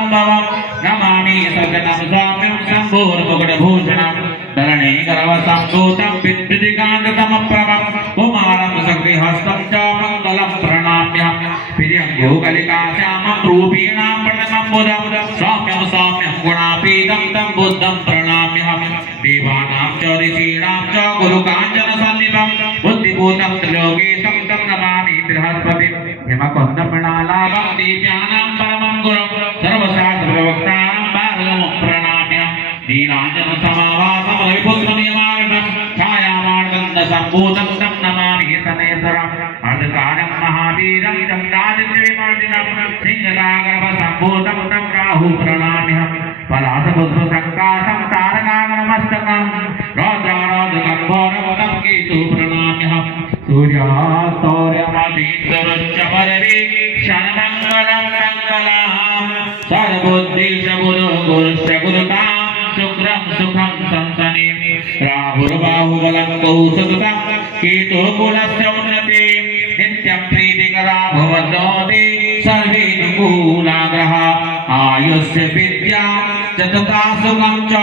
संभवं नमामि सजनं सौम्यं शम्भोर्मुकुटभूषणं धरणी गर्वसम्भूतं विद्युदिकान्ततमप्रभं कुमारं शक्तिहस्तं च मङ्गलं प्रणम्यहं प्रियङ्गोकलिकाश्यामं रूपीणां प्रतिमं बुधं सौम्यं सौम्यं गुणापीतं तं बुद्धं प्रणम्यहं देवानां च ऋषीणां च गुरुकाञ्चनसन्निभं बुद्धिभूतं त्रिलोकेशं तं नमामि बृहस्पतिं हिमकुन्दमृणालाभं दिव्यानां परमं गुरुं सर्वशास्त्रप्रवक्तारं भार्गवं प्रणम्यहं नीलाञ्जनसमाभासं रविपुत्रनियमार्णं छायामार्दण्डसम्भूतं तं नमामि शनेश्वरम् अर्धकारं महावीरं चन्द्रादित्यविमर्दिनं सिंहनागर्भसम्भूतं तं राहु प्रणम्यहं पलाशपुष्पसङ्काशं तारकाग्रमस्तकं रौद्रारौद्रकम्भोरं तं केतु प्रणम्यहं सूर्यास्तौर्यमतीश्वरश्च परवे शन्मङ्गलं मङ्गलां सर्वबुद्धिशबुधो गुरुश्च गुरुतां शुक्रं सुखं संसने राहुर्बाहुबलं कौसुतं केतो कुलस्य उन्नते नित्यं प्रीतिकरा भवतो ते सर्वे अनुकूलाग्रहा आयुष्य विद्या च तथा सुखं च